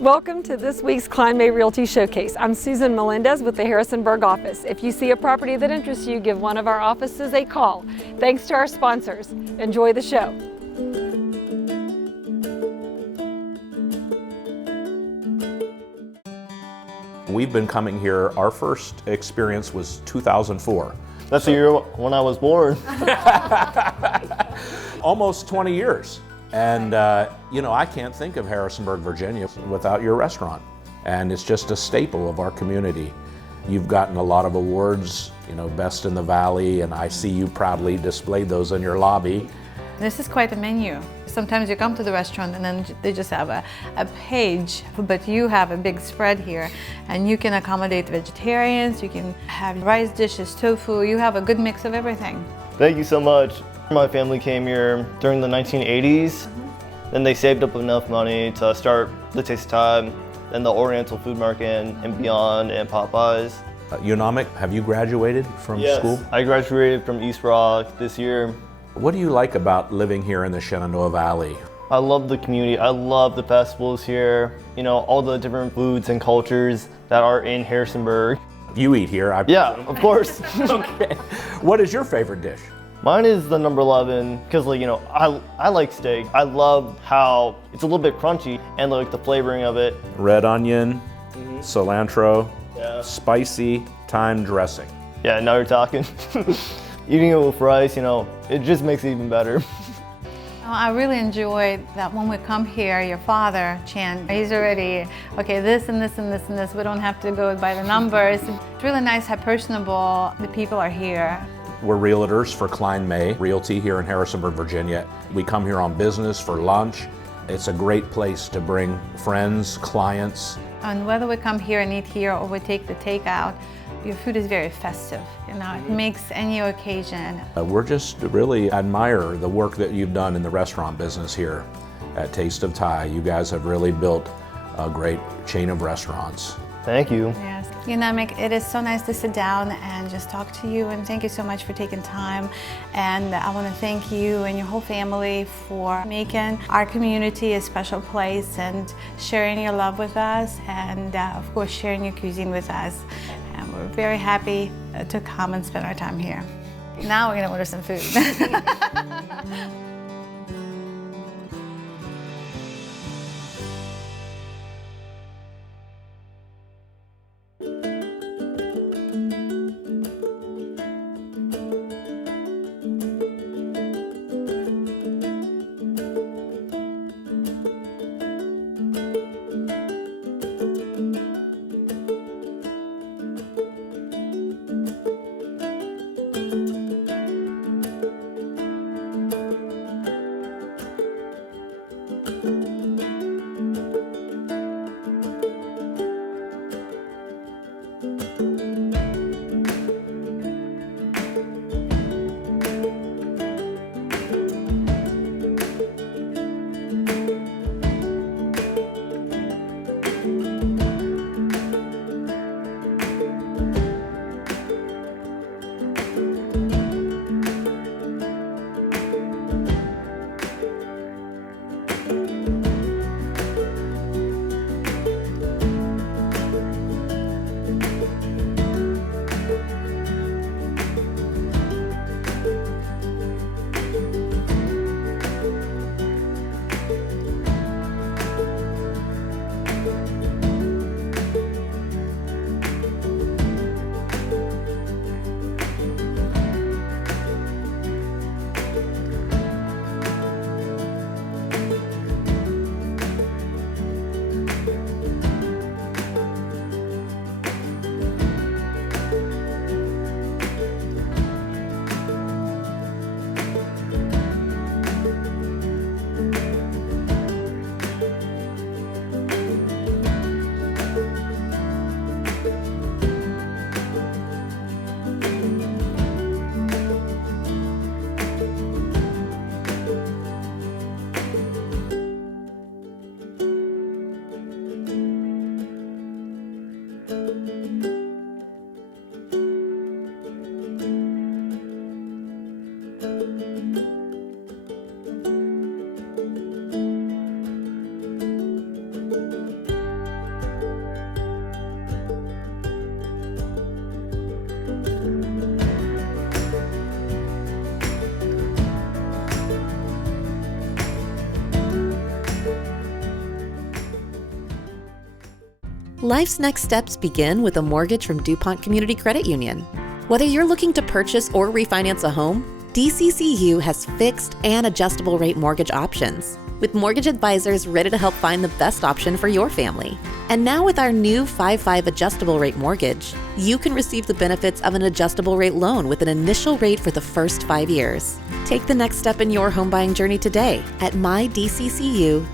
Welcome to this week's Kline May Realty Showcase. I'm Susan Melendez with the Harrisonburg office. If you see a property that interests you, give one of our offices a call. Thanks to our sponsors. Enjoy the show. We've been coming here, our first experience was 2004. That's the year when I was born. Almost 20 years. And I can't think of Harrisonburg, Virginia without your restaurant. And it's just a staple of our community. You've gotten a lot of awards, Best in the Valley, and I see you proudly display those in your lobby. This is quite a menu. Sometimes you come to the restaurant and then they just have a page, but you have a big spread here and you can accommodate vegetarians, you can have rice dishes, tofu, you have a good mix of everything. Thank you so much. My family came here during the 1980s. Then they saved up enough money to start the Taste of Thai, then the Oriental Food Market and Beyond and Popeyes. Unomic, have you graduated from school? I graduated from East Rock this year. What do you like about living here in the Shenandoah Valley? I love the community. I love the festivals here. All the different foods and cultures that are in Harrisonburg. You eat here, Yeah, of course. Okay. What is your favorite dish? Mine is the number 11 because I like steak. I love how it's a little bit crunchy and the flavoring of it. Red onion, cilantro, spicy thyme dressing. Yeah, now you're talking. Eating it with rice, it just makes it even better. I really enjoyed that when we come here, your father, Chan, he's already, okay, this and this and this and this. We don't have to go by the numbers. It's really nice how personable the people are here. We're realtors for Kline May Realty here in Harrisonburg, Virginia. We come here on business for lunch. It's a great place to bring friends, clients. And whether we come here and eat here or we take the takeout, your food is very festive. It makes any occasion. We're just really admire the work that you've done in the restaurant business here at Taste of Thai. You guys have really built a great chain of restaurants. Thank you. Yes. Mick, it is so nice to sit down and just talk to you, and thank you so much for taking time. And I want to thank you and your whole family for making our community a special place and sharing your love with us, and of course sharing your cuisine with us. And we're very happy to come and spend our time here. Now we're going to order some food. Life's next steps begin with a mortgage from DuPont Community Credit Union. Whether you're looking to purchase or refinance a home, DCCU has fixed and adjustable rate mortgage options, with mortgage advisors ready to help find the best option for your family. And now with our new 5/5 adjustable rate mortgage, you can receive the benefits of an adjustable rate loan with an initial rate for the first 5 years. Take the next step in your home buying journey today at mydccu.com.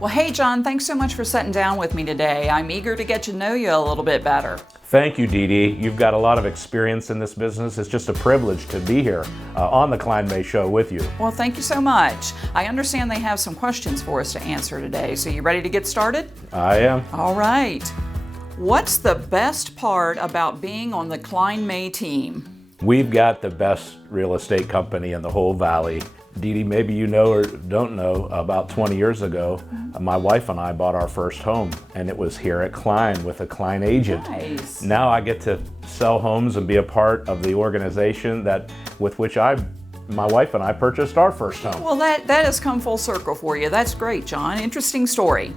Well, hey, John, thanks so much for sitting down with me today. I'm eager to get to know you a little bit better. Thank you, Dee Dee. You've got a lot of experience in this business. It's just a privilege to be here on the Kline May Show with you. Well, thank you so much. I understand they have some questions for us to answer today, so you ready to get started? I am. All right. What's the best part about being on the Kline May team? We've got the best real estate company in the whole valley. Dee Dee, maybe you know or don't know, about 20 years ago, my wife and I bought our first home, and it was here at Kline with a Kline agent. Nice. Now I get to sell homes and be a part of the organization with which my wife and I purchased our first home. Well, that has come full circle for you. That's great, John. Interesting story.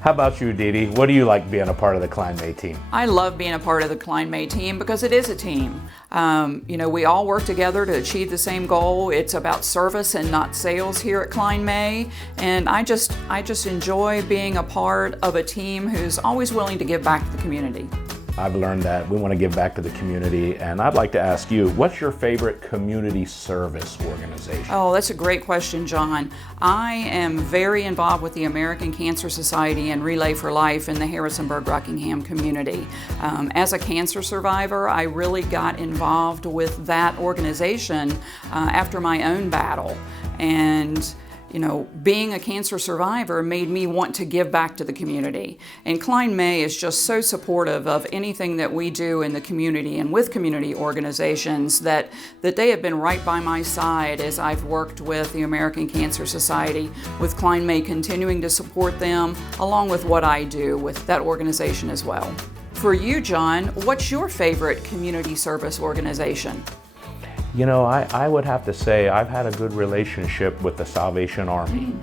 How about you, Dee Dee? What do you like being a part of the Kline May team? I love being a part of the Kline May team because it is a team. We all work together to achieve the same goal. It's about service and not sales here at Kline May. And I just enjoy being a part of a team who's always willing to give back to the community. I've learned that we want to give back to the community, and I'd like to ask you, what's your favorite community service organization? Oh, that's a great question, John. I am very involved with the American Cancer Society and Relay for Life in the Harrisonburg-Rockingham community. As a cancer survivor, I really got involved with that organization after my own battle. And being a cancer survivor made me want to give back to the community. And Kline May is just so supportive of anything that we do in the community and with community organizations that they have been right by my side as I've worked with the American Cancer Society, with Kline May continuing to support them, along with what I do with that organization as well. For you, John, what's your favorite community service organization? I would have to say I've had a good relationship with the Salvation Army.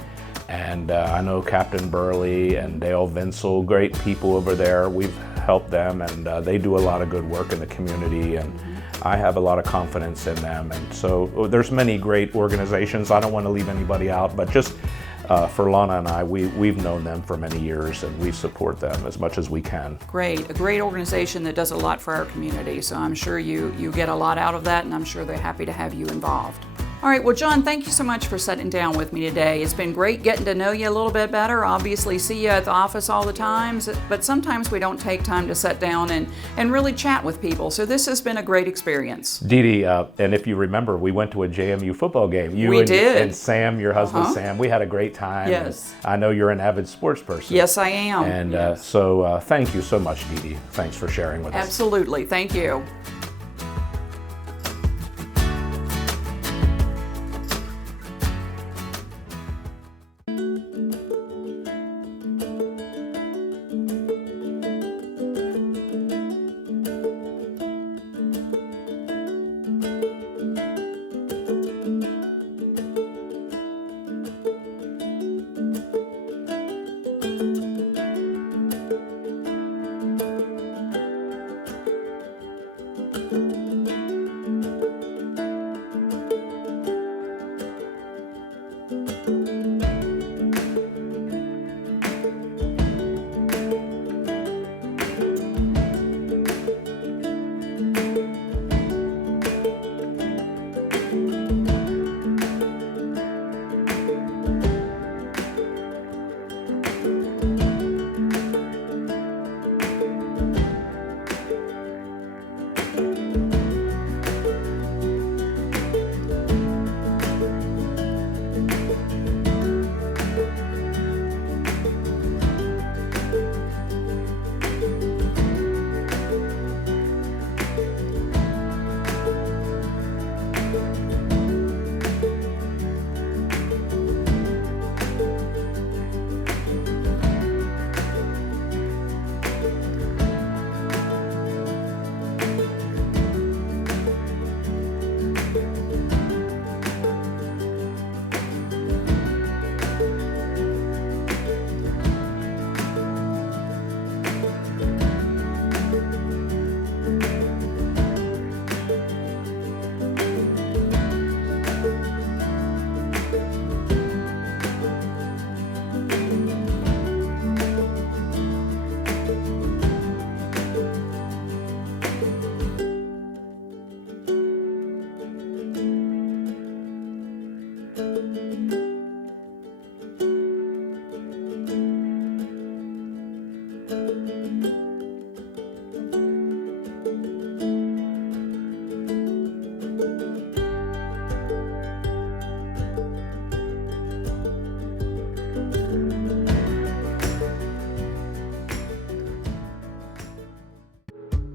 And I know Captain Burley and Dale Vinsel, great people over there. We've helped them, and they do a lot of good work in the community, and I have a lot of confidence in them. And so there's many great organizations. I don't want to leave anybody out, but just for Lana and I, we've known them for many years, and we support them as much as we can. Great, a great organization that does a lot for our community, so I'm sure you get a lot out of that, and I'm sure they're happy to have you involved. All right, well, John, thank you so much for sitting down with me today. It's been great getting to know you a little bit better. Obviously see you at the office all the time, but sometimes we don't take time to sit down and really chat with people. So this has been a great experience. Dee Dee, and if you remember, we went to a JMU football game. We did. And Sam, your husband Sam, we had a great time. Yes. I know you're an avid sports person. Yes, I am. And so thank you so much, Dee Dee. Thanks for sharing with us. Absolutely, thank you.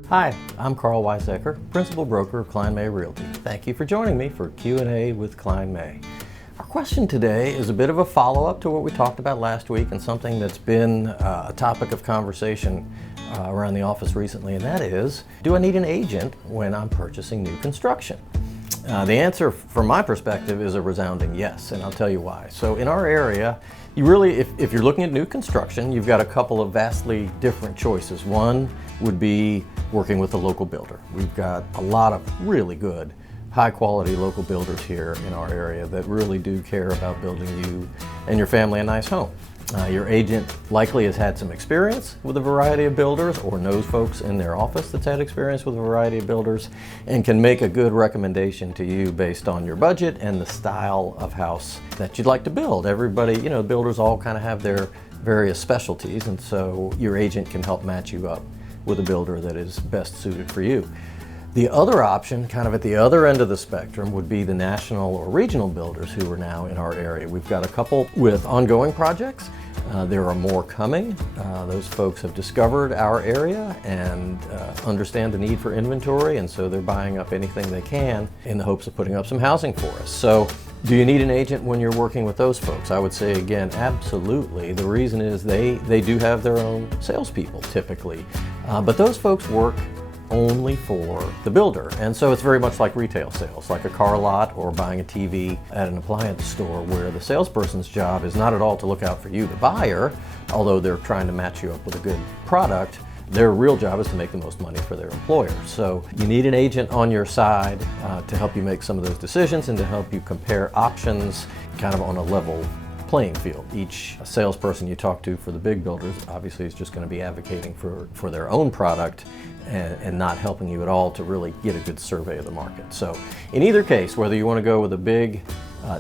Hi, I'm Karl Waizecker, Principal Broker Kline May Realty. Thank you for joining me for Q&A with Kline May. Our question today is a bit of a follow-up to what we talked about last week and something that's been a topic of conversation around the office recently, and that is, do I need an agent when I'm purchasing new construction? The answer from my perspective is a resounding yes, and I'll tell you why. So in our area, you really, if you're looking at new construction, you've got a couple of vastly different choices. One would be working with a local builder. We've got a lot of really good, high quality local builders here in our area that really do care about building you and your family a nice home. Your agent likely has had some experience with a variety of builders or knows folks in their office that's had experience with a variety of builders and can make a good recommendation to you based on your budget and the style of house that you'd like to build. Everybody, builders all kind of have their various specialties, and so your agent can help match you up with a builder that is best suited for you. The other option, kind of at the other end of the spectrum, would be the national or regional builders who are now in our area. We've got a couple with ongoing projects. There are more coming. Those folks have discovered our area and understand the need for inventory, and so they're buying up anything they can in the hopes of putting up some housing for us. So do you need an agent when you're working with those folks? I would say again, absolutely. The reason is they do have their own salespeople typically, but those folks work only for the builder. And so it's very much like retail sales, like a car lot or buying a TV at an appliance store, where the salesperson's job is not at all to look out for you, the buyer, although they're trying to match you up with a good product. Their real job is to make the most money for their employer. So you need an agent on your side to help you make some of those decisions and to help you compare options kind of on a level playing field. Each salesperson you talk to for the big builders obviously is just going to be advocating for their own product and not helping you at all to really get a good survey of the market. So in either case, whether you want to go with a big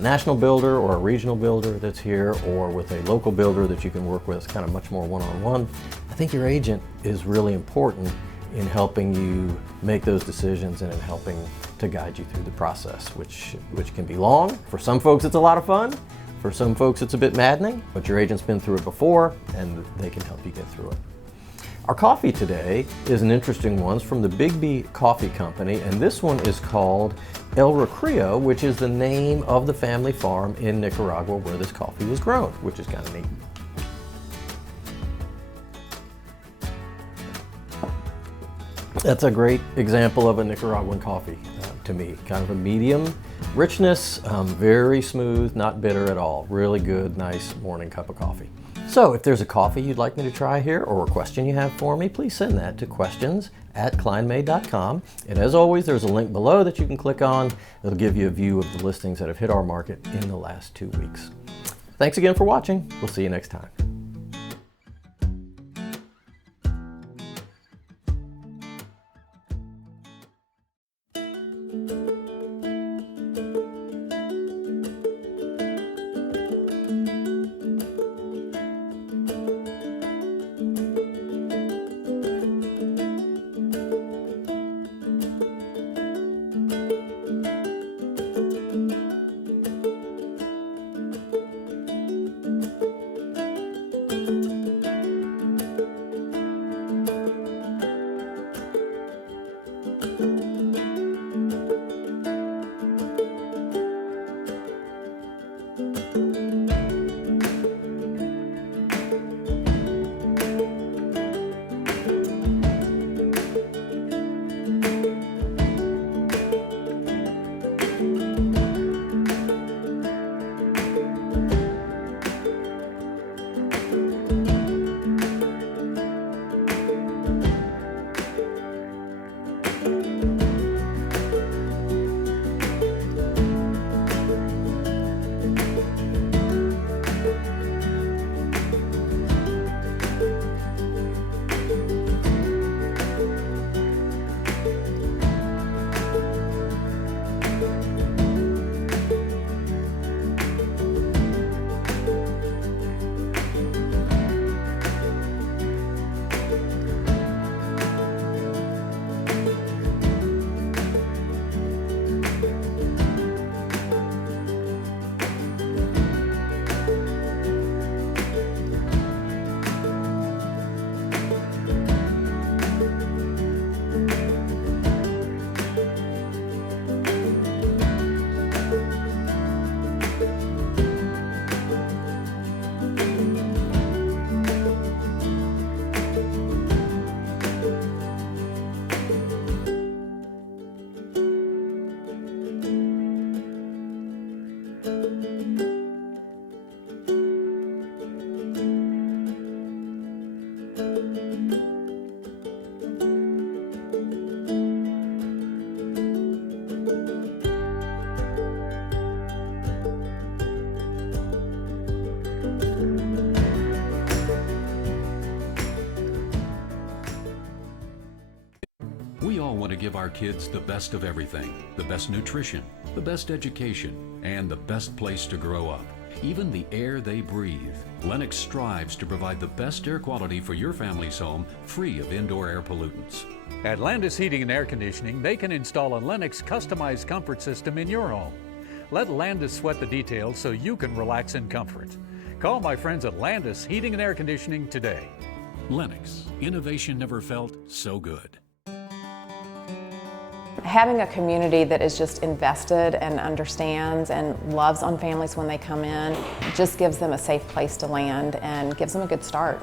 national builder or a regional builder that's here, or with a local builder that you can work with kind of much more one-on-one, I think your agent is really important in helping you make those decisions and in helping to guide you through the process, which can be long. For some folks it's a lot of fun. For some folks it's a bit maddening, but your agent's been through it before and they can help you get through it. Our coffee today is an interesting one. It's from the Big B Coffee Company, and this one is called El Recreo, which is the name of the family farm in Nicaragua where this coffee was grown, which is kind of neat. That's a great example of a Nicaraguan coffee to me. Kind of a medium richness, very smooth, not bitter at all. Really good, nice morning cup of coffee. So if there's a coffee you'd like me to try here or a question you have for me, please send that to questions@klinemay.com. And as always, there's a link below that you can click on. It'll give you a view of the listings that have hit our market in the last 2 weeks. Thanks again for watching. We'll see you next time. all want to give our kids the best of everything, the best nutrition, the best education, and the best place to grow up. Even the air they breathe. Lennox strives to provide the best air quality for your family's home, free of indoor air pollutants. At Landis Heating and Air Conditioning, they can install a Lennox customized comfort system in your home. Let Landis sweat the details so you can relax in comfort. Call my friends at Landis Heating and Air Conditioning today. Lennox, innovation never felt so good. Having a community that is just invested and understands and loves on families when they come in just gives them a safe place to land and gives them a good start.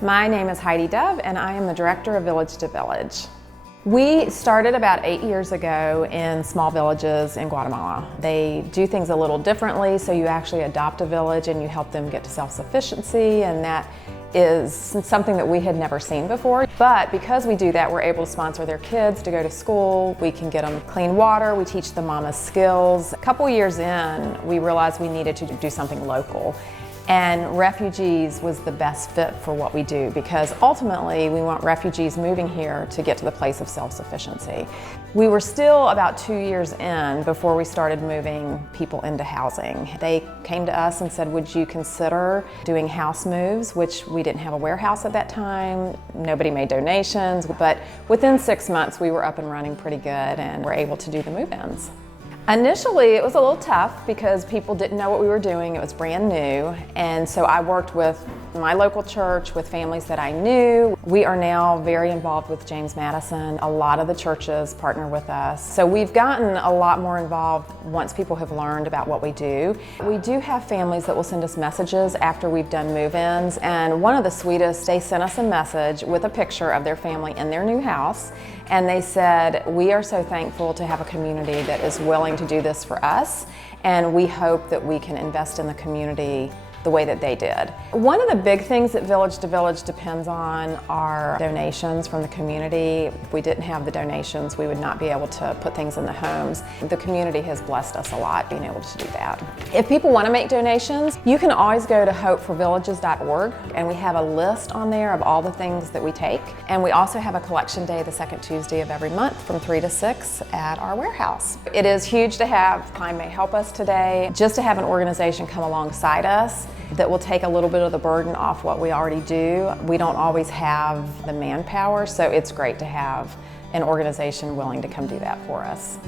My name is Heidi Dove and I am the Director of Village to Village. We started about 8 years ago in small villages in Guatemala. They do things a little differently, so you actually adopt a village and you help them get to self-sufficiency, and that is something that we had never seen before. But because we do that, we're able to sponsor their kids to go to school. We can get them clean water. We teach the mamas skills. A couple years in, we realized we needed to do something local. And refugees was the best fit for what we do, because ultimately we want refugees moving here to get to the place of self-sufficiency. We were still about 2 years in before we started moving people into housing. They came to us and said, would you consider doing house moves, which we didn't have a warehouse at that time. Nobody made donations, but within 6 months we were up and running pretty good and were able to do the move-ins. Initially, it was a little tough because people didn't know what we were doing. It was brand new. And so I worked with my local church, with families that I knew. We are now very involved with James Madison. A lot of the churches partner with us. So we've gotten a lot more involved once people have learned about what we do. We do have families that will send us messages after we've done move-ins. And one of the sweetest, they sent us a message with a picture of their family in their new house. And they said, we are so thankful to have a community that is willing to do this for us, and we hope that we can invest in the community the way that they did. One of the big things that Village to Village depends on are donations from the community. If we didn't have the donations, we would not be able to put things in the homes. The community has blessed us a lot being able to do that. If people want to make donations, you can always go to hopeforvillages.org, and we have a list on there of all the things that we take. And we also have a collection day the second Tuesday of every month from 3 to 6 at our warehouse. It is huge to have Kline May help us today, just to have an organization come alongside us that will take a little bit of the burden off what we already do. We don't always have the manpower, so it's great to have an organization willing to come do that for us.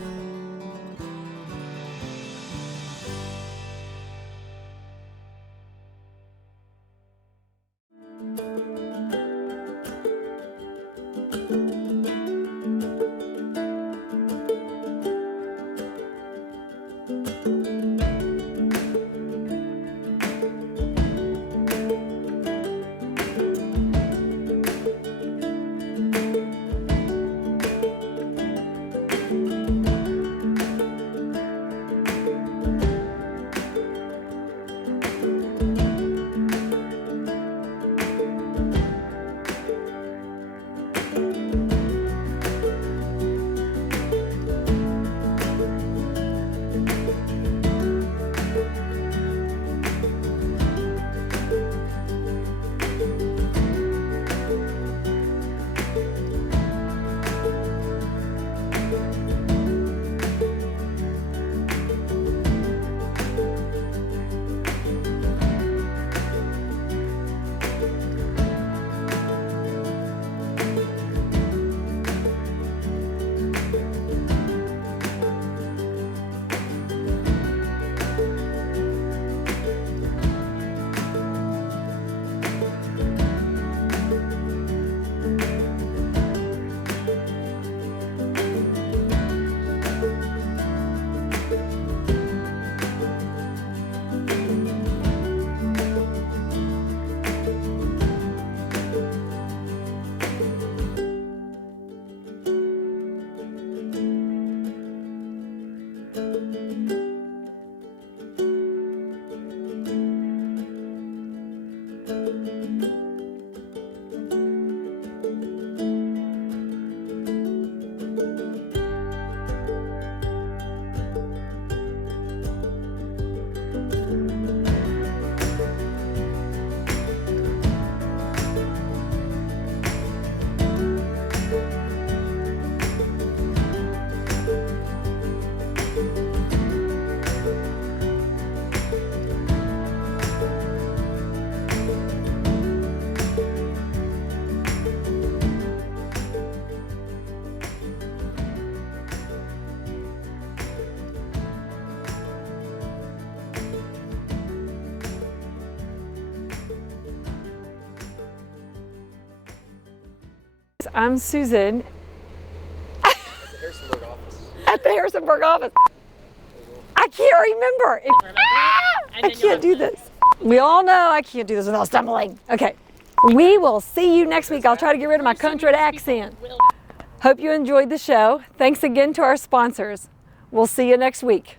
I'm Susan. At the Harrisonburg office. I can't remember. I can't do this. We all know I can't do this without stumbling. Okay, we will see you next week. I'll try to get rid of my country accent. Hope you enjoyed the show. Thanks again to our sponsors. We'll see you next week.